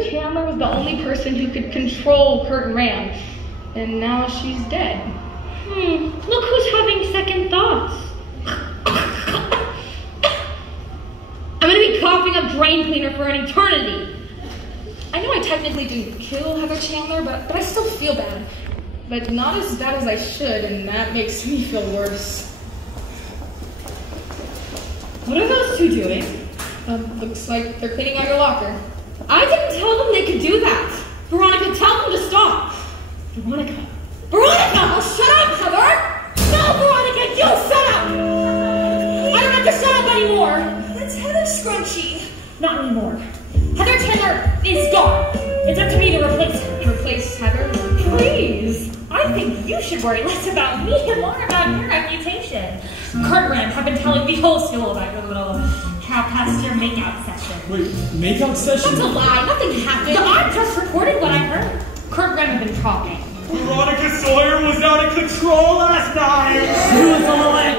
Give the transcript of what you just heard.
Heather Chandler was the only person who could control Kurt and Ram, and now she's dead. Look who's having second thoughts. I'm gonna be coughing up drain cleaner for an eternity. I know I technically didn't kill Heather Chandler, but I still feel bad. But not as bad as I should, and that makes me feel worse. What are those two doing? Looks like they're cleaning out your locker. I didn't tell them they could do that. Veronica, tell them to stop. Veronica! Oh, shut up, Heather! No, Veronica, you shut up! I don't have to shut up anymore. That's Heather Scrunchy. Not anymore. Heather Chandler is gone. It's up to me to replace her. Replace Heather? Please. I think you should worry less about me and more about your reputation. Kurt and Ram have been telling the whole school about your little cow-pasture makeout session. Wait, makeout session? That's a lie. Nothing happened. I just reported what I heard. Kurt and Ram have been talking. Veronica Sawyer was out of control last night. She was all like...